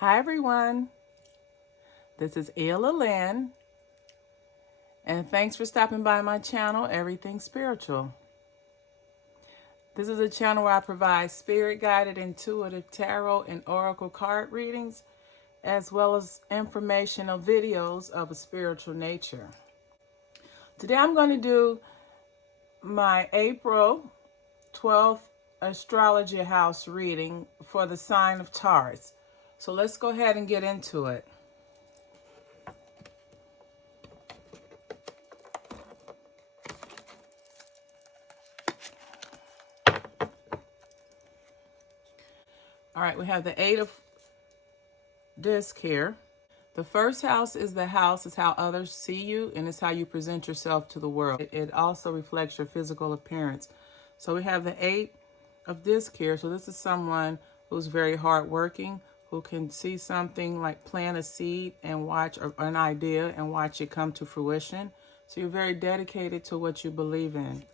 Hi everyone, this is Ella Lynn, and thanks for stopping by my channel, Everything Spiritual. This is a channel where I provide spirit-guided, intuitive tarot and oracle card readings, as well as informational videos of a spiritual nature. Today I'm going to do my April 12th Astrology House reading for the sign of Taurus. So let's go ahead and get into it. All right, we have the Eight of Discs here. The first house is how others see you, and it's how you present yourself to the world. It also reflects your physical appearance. So we have the Eight of Discs here. So this is someone who's very hardworking, who can see something like plant a seed and watch, or an idea and watch it come to fruition. So you're very dedicated to what you believe in.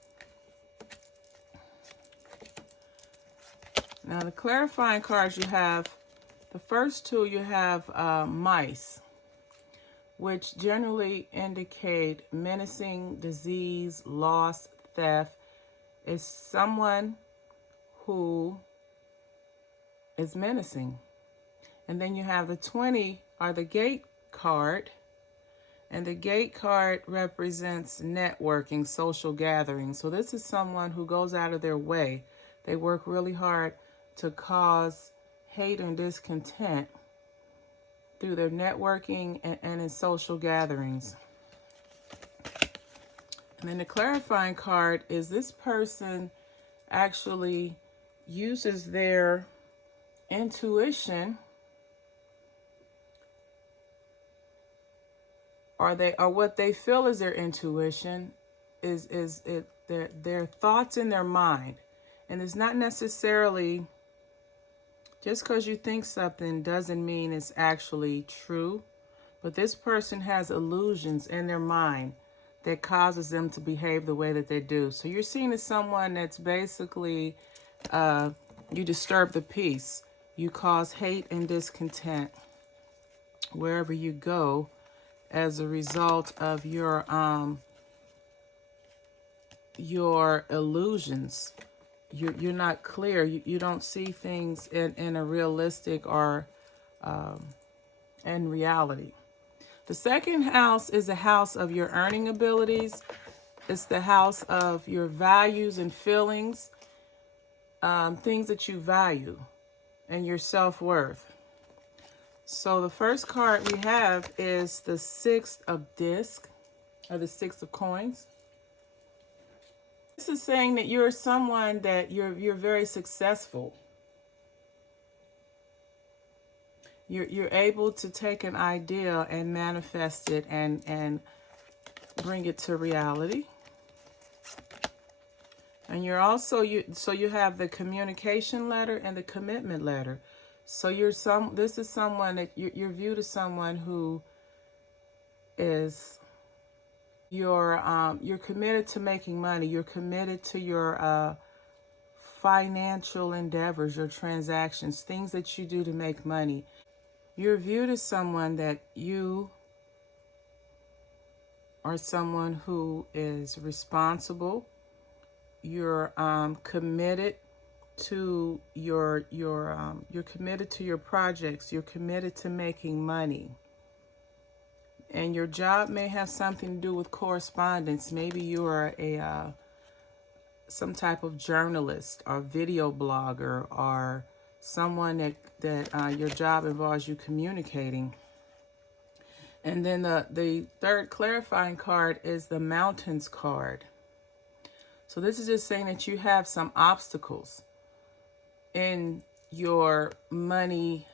Now the clarifying cards you have, the first two you have mice, which generally indicate menacing, disease, loss, theft. It's someone who is menacing. And then you have the 20 are the Gate card. And the Gate card represents networking, social gatherings. So this is someone who goes out of their way. They work really hard to cause hate and discontent through their networking and in social gatherings. And then the clarifying card is this person actually uses their intuition, or what they feel is their intuition is their thoughts in their mind. And it's not necessarily just because you think something doesn't mean it's actually true, but this person has illusions in their mind that causes them to behave the way that they do. So you're seen as someone that's basically, you disturb the peace. You cause hate and discontent wherever you go as a result of your illusions. You're not clear. You don't see things in a realistic or in reality. The second house is the house of your earning abilities. It's the house of your values and feelings, things that you value, and your self-worth. So the first card we have is the Six of Discs, or the Six of Coins. This is saying that you're someone that you're very successful. You're able to take an idea and manifest it and bring it to reality. And you're also you have the communication letter and the commitment letter. So this is someone that you're viewed as someone who is you're committed to making money. You're committed to your financial endeavors, your transactions, things that you do to make money. You're viewed as someone that you are someone who is responsible. You're committed to you're committed to your projects. You're committed to making money. And your job may have something to do with correspondence. Maybe you are some type of journalist or video blogger, or someone that your job involves you communicating. And then the third clarifying card is the Mountains card. So this is just saying that you have some obstacles in your money,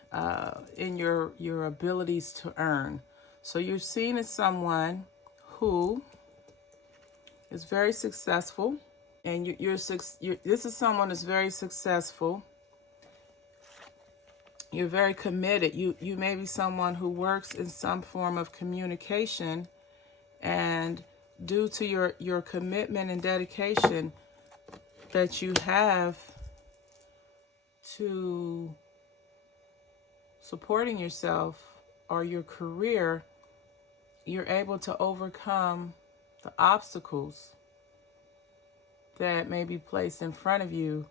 in your abilities to earn. So you're seen as someone who is very successful, and this is someone that's very successful. You're very committed. You may be someone who works in some form of communication, and due to your commitment and dedication that you have to supporting yourself or your career, you're able to overcome the obstacles that may be placed in front of you,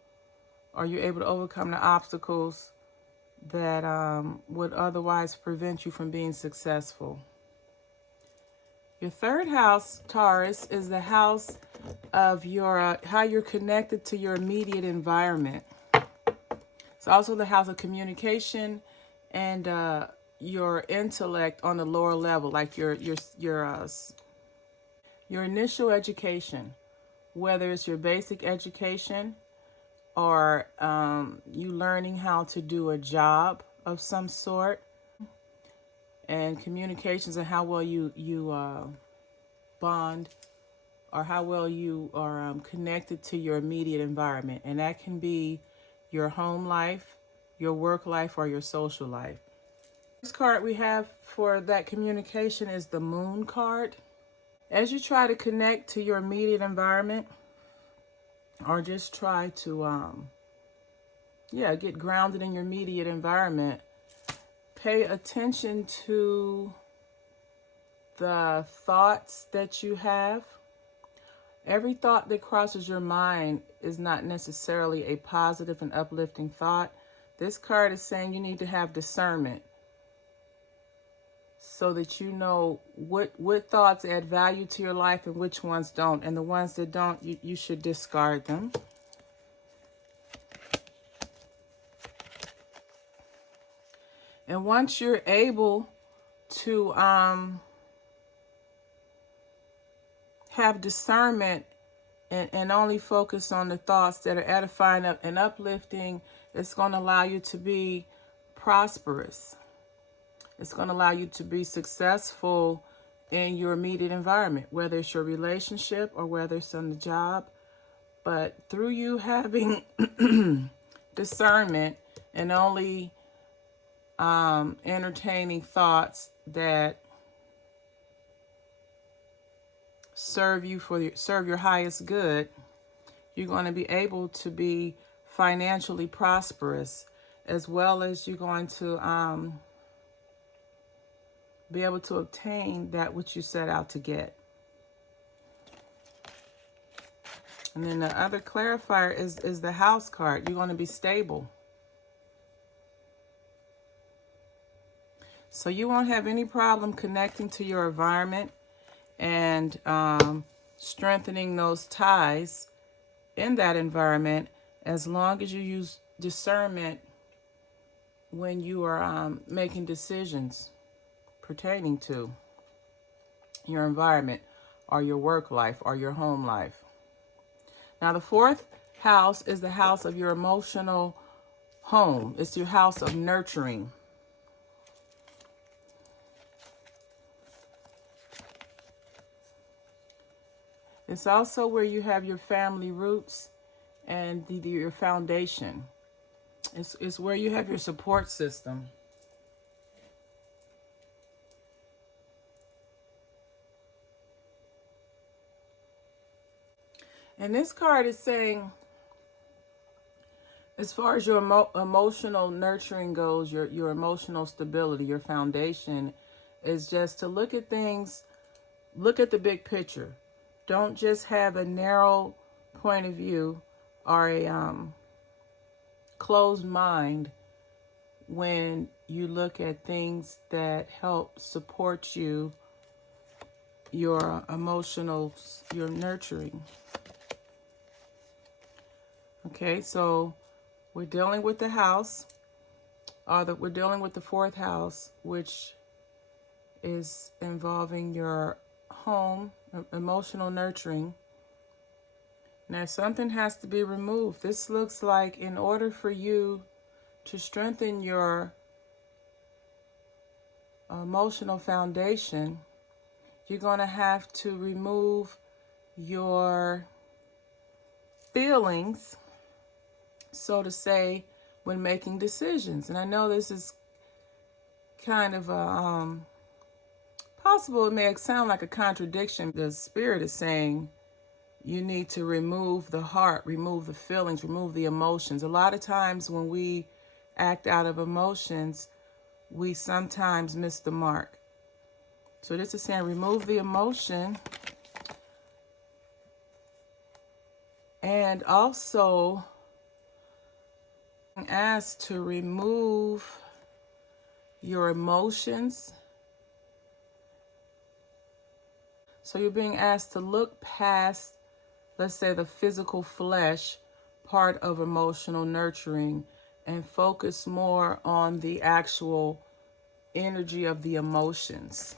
or you're able to overcome the obstacles that would otherwise prevent you from being successful. Your third house, Taurus, is the house of your how you're connected to your immediate environment. It's also the house of communication and your intellect on the lower level, like your initial education, whether it's your basic education or you learning how to do a job of some sort, and communications and how well you bond, or how well you are connected to your immediate environment. And that can be your home life, your work life, or your social life. Next card we have for that communication is the Moon card. As you try to connect to your immediate environment, or just try to get grounded in your immediate environment, pay attention to the thoughts that you have. Every thought that crosses your mind is not necessarily a positive and uplifting thought. This card is saying you need to have discernment so that you know what thoughts add value to your life and which ones don't. And the ones that don't, you should discard them. And once you're able to have discernment and only focus on the thoughts that are edifying and uplifting, it's going to allow you to be prosperous. It's going to allow you to be successful in your immediate environment, whether it's your relationship or whether it's on the job. But through you having discernment and only entertaining thoughts that serve your highest good, you're going to be able to be financially prosperous, as well as you're going to be able to obtain that which you set out to get. And then the other clarifier is the House card. You're going to be stable. So you won't have any problem connecting to your environment and strengthening those ties in that environment, as long as you use discernment when you are making decisions pertaining to your environment or your work life or your home life. Now, the fourth house is the house of your emotional home. It's your house of nurturing. It's also where you have your family roots and your foundation. It's where you have your support system. And this card is saying, as far as your emotional nurturing goes, your emotional stability, your foundation is just to look at things, look at the big picture. Don't just have a narrow point of view or a closed mind when you look at things that help support you, your emotional, your nurturing. Okay, so we're dealing with the house, we're dealing with the fourth house, which is involving your home, emotional nurturing. Now, something has to be removed. This looks like, in order for you to strengthen your emotional foundation, you're going to have to remove your feelings, so to say, when making decisions. And I know this is kind of a possible, it may sound like a contradiction. The spirit is saying you need to remove the heart, remove the feelings, remove the emotions. A lot of times when we act out of emotions, we sometimes miss the mark. So this is saying remove the emotion, and also asked to remove your emotions. So you're being asked to look past, let's say, the physical flesh part of emotional nurturing and focus more on the actual energy of the emotions.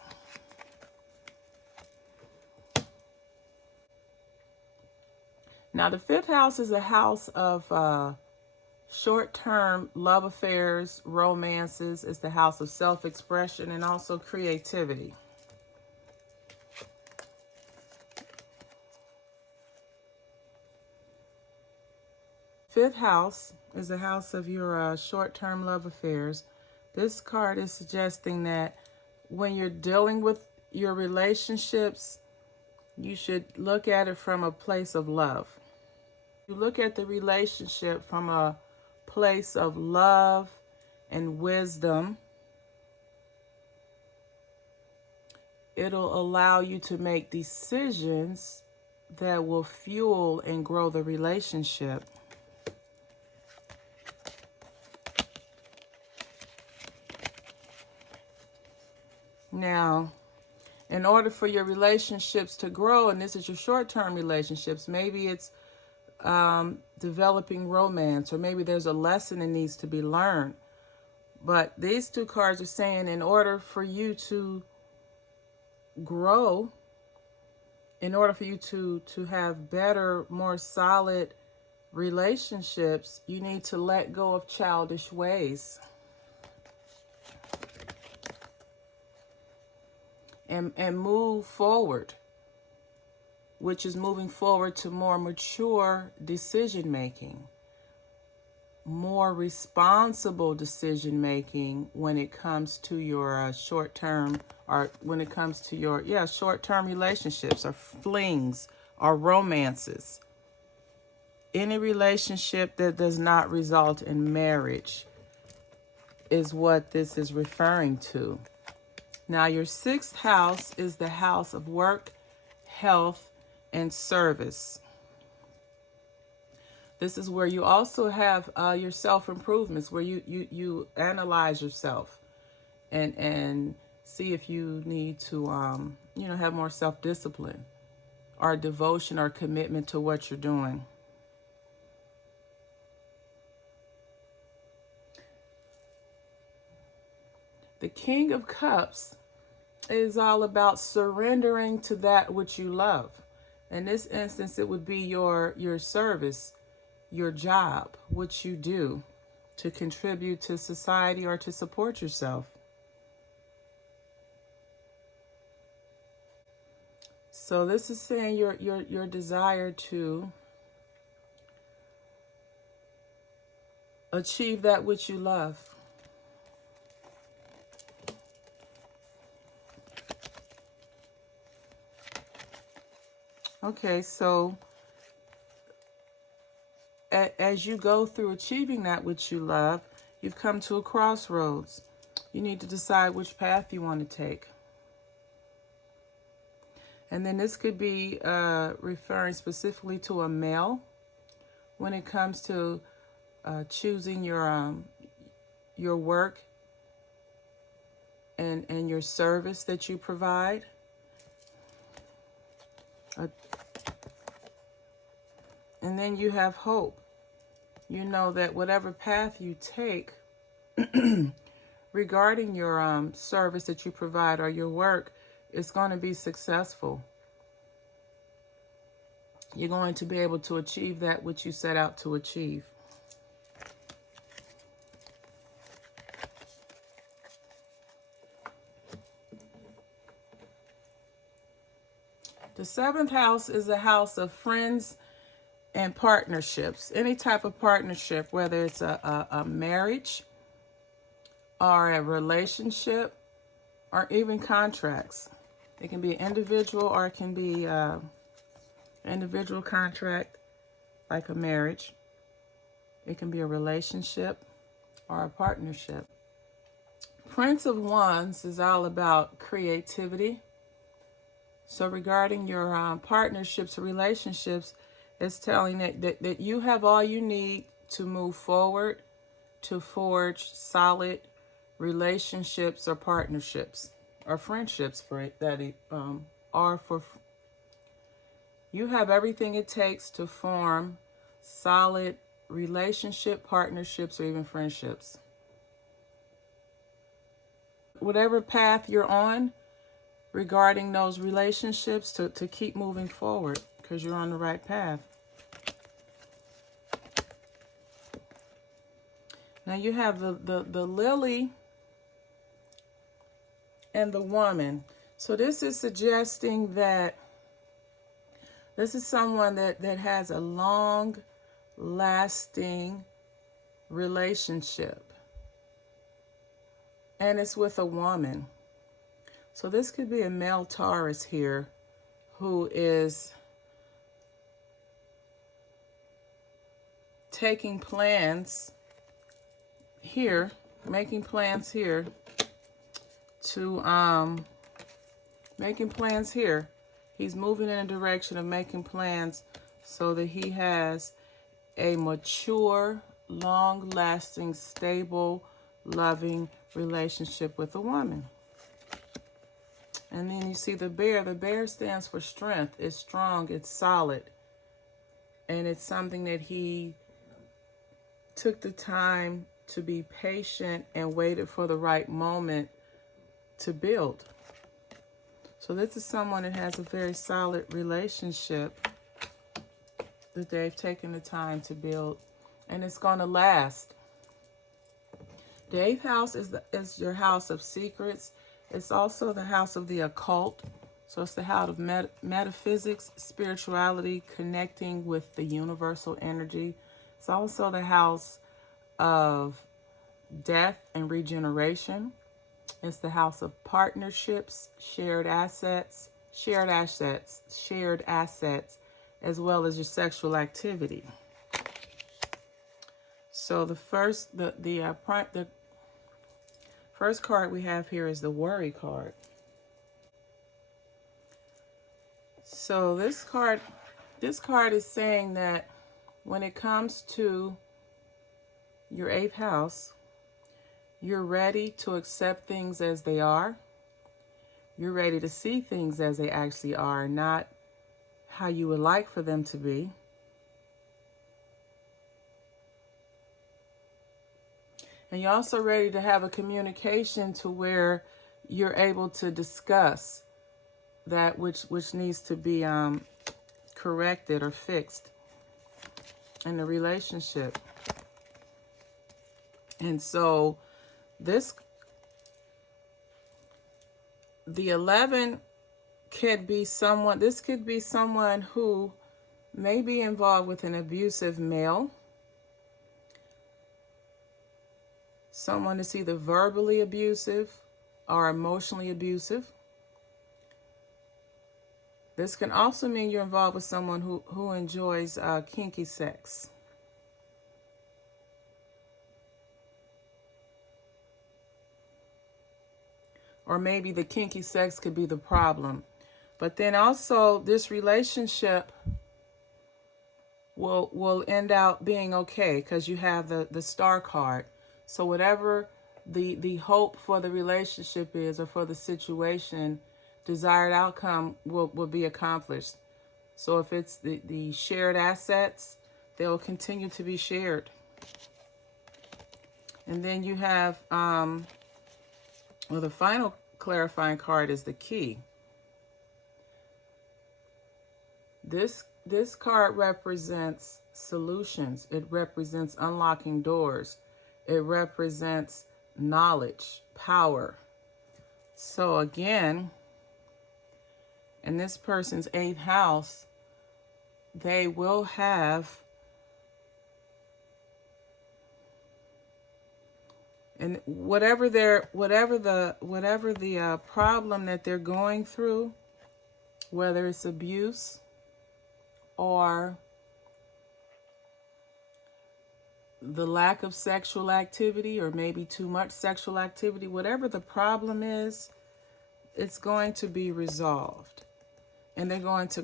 Now, the fifth house is a house of short-term love affairs, romances. It's the house of self-expression and also creativity. Fifth house is the house of your short-term love affairs. This card is suggesting that when you're dealing with your relationships, you should look at it from a place of love. You look at the relationship from a place of love and wisdom. It'll allow you to make decisions that will fuel and grow the relationship. Now, in order for your relationships to grow, and this is your short-term relationships, maybe it's developing romance, or maybe there's a lesson that needs to be learned. But these two cards are saying in order for you to grow, in order for you to have better, more solid relationships, you need to let go of childish ways. And move forward, which is moving forward to more mature decision making, more responsible decision making when it comes to your short-term, or when it comes to your short-term relationships or flings or romances. Any relationship that does not result in marriage is what this is referring to. Now, your sixth house is the house of work, health, and service. This is where you also have your self-improvements, where you analyze yourself and see if you need to, have more self-discipline or devotion or commitment to what you're doing. The King of Cups is all about surrendering to that which you love. In this instance, it would be your service, your job, what you do to contribute to society or to support yourself. So this is saying your desire to achieve that which you love. Okay, so as you go through achieving that which you love, you've come to a crossroads. You need to decide which path you want to take. And then this could be referring specifically to a male when it comes to choosing your work and your service that you provide. And then you have hope. You know that whatever path you take regarding your service that you provide or your work is going to be successful. You're going to be able to achieve that which you set out to achieve. The seventh house is a house of friends and partnerships. Any type of partnership, whether it's a marriage or a relationship or even contracts. It can be an individual or it can be an individual contract like a marriage. It can be a relationship or a partnership. Prince of Wands is all about creativity. So regarding your partnerships or relationships, it's telling that you have all you need to move forward, to forge solid relationships or partnerships or friendships you have everything it takes to form solid relationship, partnerships, or even friendships. Whatever path you're on regarding those relationships, to keep moving forward because you're on the right path. Now you have the lily and the woman. So this is suggesting that this is someone that has a long lasting relationship. And it's with a woman. So this could be a male Taurus here who is taking plans here, making plans here to making plans here. He's moving in a direction of making plans so that he has a mature, long-lasting, stable, loving relationship with a woman. And then you see the bear. The bear stands for strength. It's strong, it's solid. And it's something that he took the time to be patient and waited for the right moment to build. So this is someone that has a very solid relationship that they've taken the time to build, and it's going to last. The 8th house is your house of secrets. It's also the house of the occult. So it's the house of metaphysics, spirituality, connecting with the universal energy. It's also the house of death and regeneration. It's the house of partnerships, shared assets, as well as your sexual activity. So the first card we have here is the worry card. So this card is saying that when it comes to your 8th house, you're ready to accept things as they are. You're ready to see things as they actually are, not how you would like for them to be. And you're also ready to have a communication to where you're able to discuss that which needs to be corrected or fixed in the relationship. And so the 11 could be someone who may be involved with an abusive male. Someone that's either verbally abusive or emotionally abusive. This can also mean you're involved with someone who enjoys kinky sex. Or maybe the kinky sex could be the problem. But then also this relationship will end out being okay because you have the star card. So whatever the hope for the relationship is or for the situation, desired outcome will be accomplished. So if it's the shared assets, they'll continue to be shared. And then you have, the final clarifying card is the key. This card represents solutions. It represents unlocking doors. It represents knowledge, power. So again, in this person's 8th house, they will have, and whatever the problem that they're going through, whether it's abuse or the lack of sexual activity, or maybe too much sexual activity, whatever the problem is, it's going to be resolved. And they're going to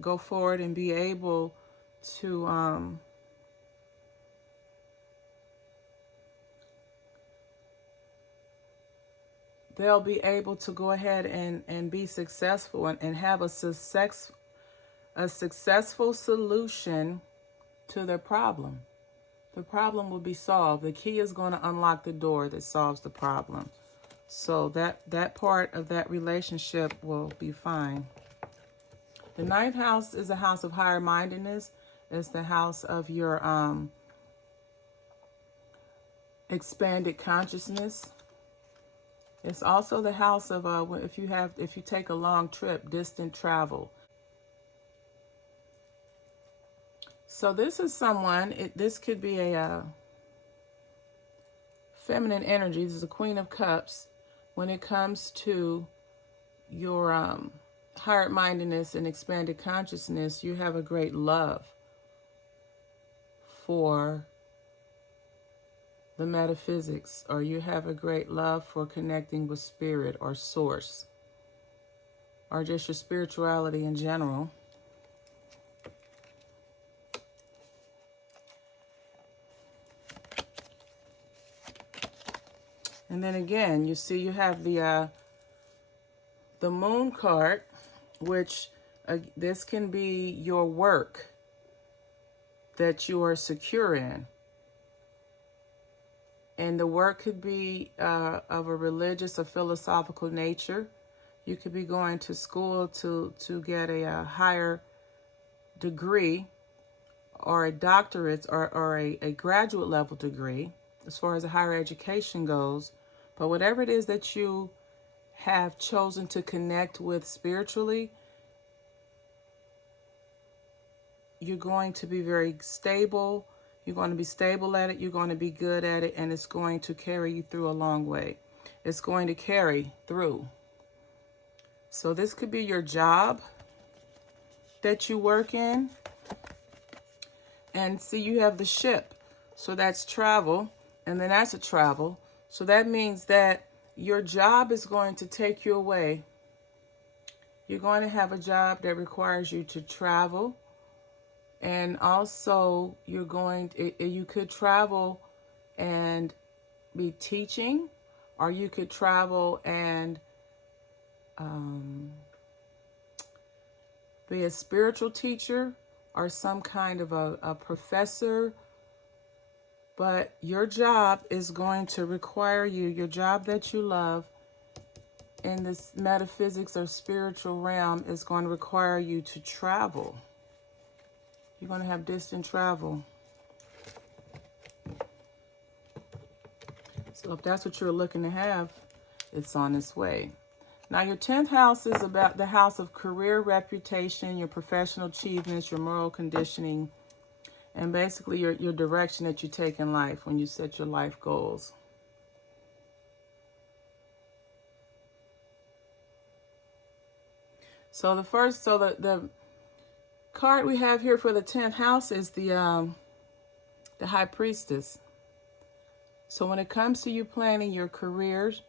go forward and be able to they'll be able to go ahead and be successful and have a successful solution to their problem. The problem will be solved. The key is going to unlock the door that solves the problem. So that part of that relationship will be fine. The ninth house is a house of higher mindedness. It's the house of your expanded consciousness. It's also the house of if you take a long trip, distant travel. So this is someone. This could be a feminine energy. This is the Queen of Cups. When it comes to your higher mindedness and expanded consciousness, you have a great love for the metaphysics, or you have a great love for connecting with spirit or source, or just your spirituality in general. And then again, you see you have the Moon card, which this can be your work that you are secure in. And the work could be of a religious or philosophical nature. You could be going to school to get a higher degree, or a doctorate, or a graduate level degree, as far as a higher education goes. But whatever it is that you have chosen to connect with spiritually, you're going to be very stable. You're going to be stable at it. You're going to be good at it. And it's going to carry you through a long way. It's going to carry through. So this could be your job that you work in. And see, you have the ship. So that's travel. And then that's a travel. So that means that your job is going to take you away. You're going to have a job that requires you to travel. And also you could travel and be teaching, or you could travel and be a spiritual teacher, or some kind of a professor. But your job is going to require you, your job that you love in this metaphysics or spiritual realm, is going to require you to travel. You're going to have distant travel. So if that's what you're looking to have, it's on its way. Now your 10th house is about the house of career, reputation, your professional achievements, your moral conditioning, and basically your direction that you take in life when you set your life goals. So the card we have here for the 10th house is the High Priestess. So when it comes to you planning your careers,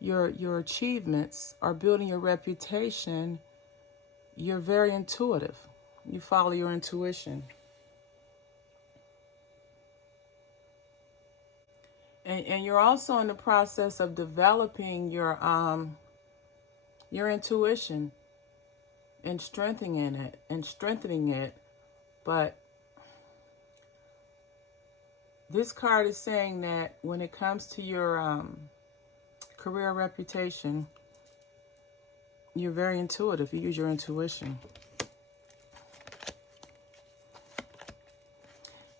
your achievements, or building your reputation, you're very intuitive. You follow your intuition. And you're also in the process of developing your intuition and strengthening it. But this card is saying that when it comes to your career reputation, you're very intuitive. You use your intuition.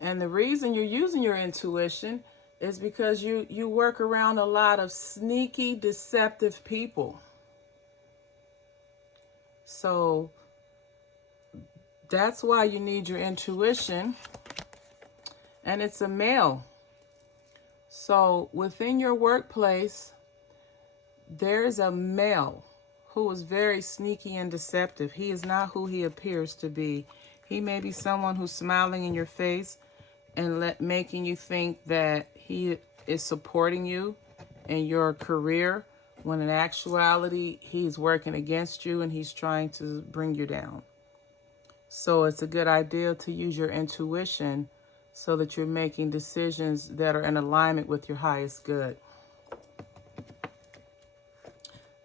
And the reason you're using your intuition is because you work around a lot of sneaky, deceptive people. So that's why you need your intuition. And it's a male. So within your workplace, there's a male who is very sneaky and deceptive. He is not who he appears to be. He may be someone who's smiling in your face, and making you think that he is supporting you in your career, when in actuality he's working against you and he's trying to bring you down. So it's a good idea to use your intuition so that you're making decisions that are in alignment with your highest good.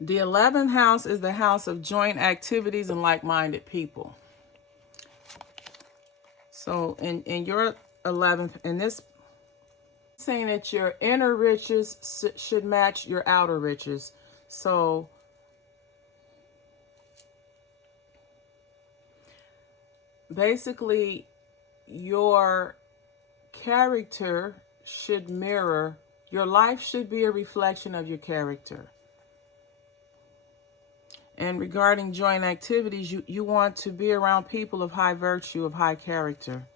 The 11th house is the house of joint activities and like-minded people. So in your 11th, in this, saying that your inner riches should match your outer riches. So basically, your character should mirror, your life should be a reflection of your character. And regarding joint activities, you want to be around people of high virtue, of high character.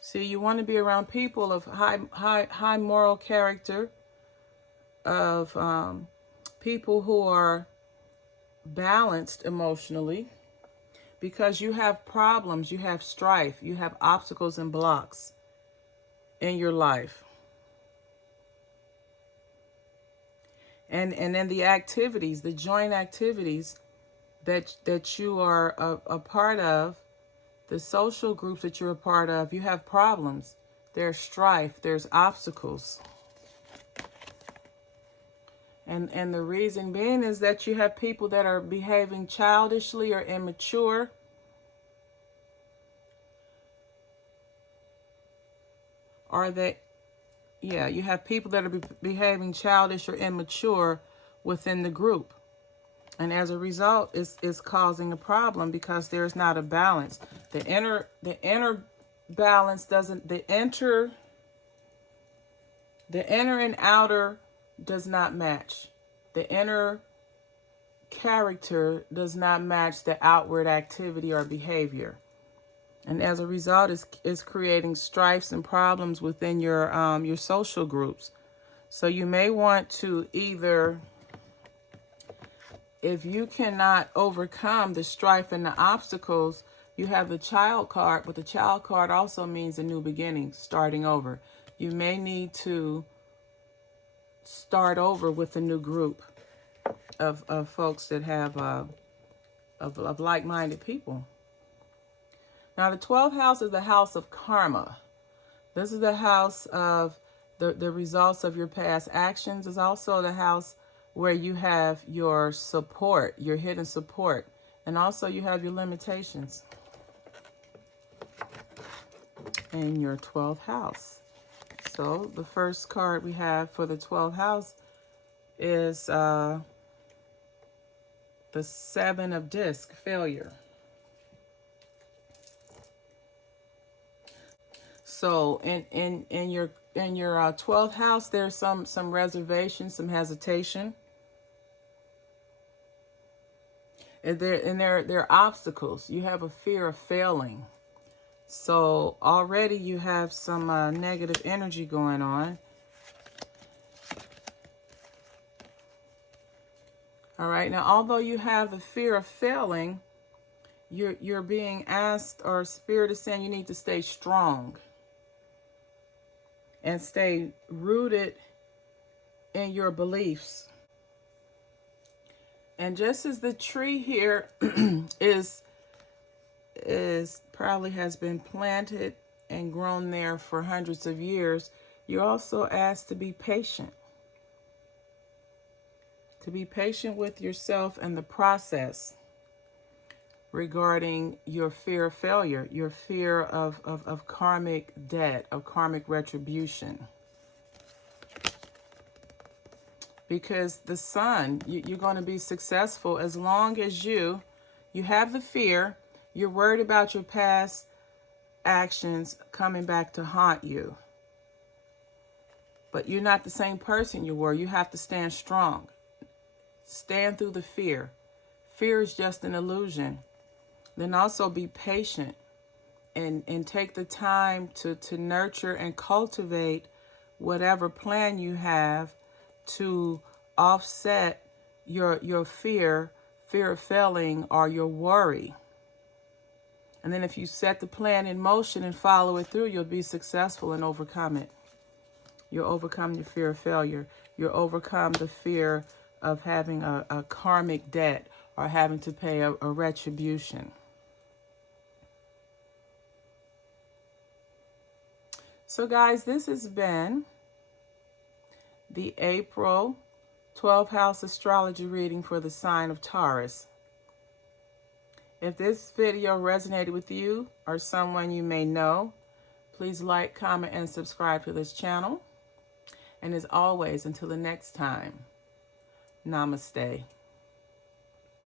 See, you want to be around people of high moral character, of people who are balanced emotionally, because you have problems, you have strife, you have obstacles and blocks in your life. And then the activities, the joint activities that you are a part of, the social groups that you're a part of, you have problems. There's strife, there's obstacles. And the reason being is that you have people that are behaving childishly or immature. You have people that are behaving childish or immature within the group. And as a result, it's causing a problem because there's not a balance. The inner balance doesn't, the inner and outer does not match. The inner character does not match the outward activity or behavior. And as a result, it's creating strifes and problems within your social groups. So you may want to either, if you cannot overcome the strife and the obstacles, you have the Child card, but the Child card also means a new beginning, starting over. You may need to start over with a new group of folks that have of like-minded people. Now, the 12th house is the house of karma. This is the house of the results of your past actions. It's also the house where you have your support, your hidden support, and also you have your limitations in your 12th house. So the first card we have for the 12th house is the Seven of Discs, failure. So in your 12th house, there's some reservation, some hesitation. And there are obstacles. You have a fear of failing. So already you have some negative energy going on. All right. Now, although you have the fear of failing, you're being asked, or Spirit is saying, you need to stay strong and stay rooted in your beliefs. And just as the tree here is probably has been planted and grown there for hundreds of years, you're also asked to be patient. To be patient with yourself and the process regarding your fear of failure, your fear of karmic debt, of karmic retribution. Because the sun, you're going to be successful as long as you have the fear, you're worried about your past actions coming back to haunt you. But you're not the same person you were. You have to stand strong. Stand through the fear. Fear is just an illusion. Then also be patient and take the time to nurture and cultivate whatever plan you have to offset your fear fear of failing or your worry. And then if you set the plan in motion and follow it through, you'll be successful and overcome it. You'll overcome your fear of failure. You'll overcome the fear of having a karmic debt or having to pay a retribution. So guys, this has been the April 12th House Astrology reading for the sign of Taurus. If this video resonated with you or someone you may know, please like, comment, and subscribe to this channel. And as always, until the next time, namaste.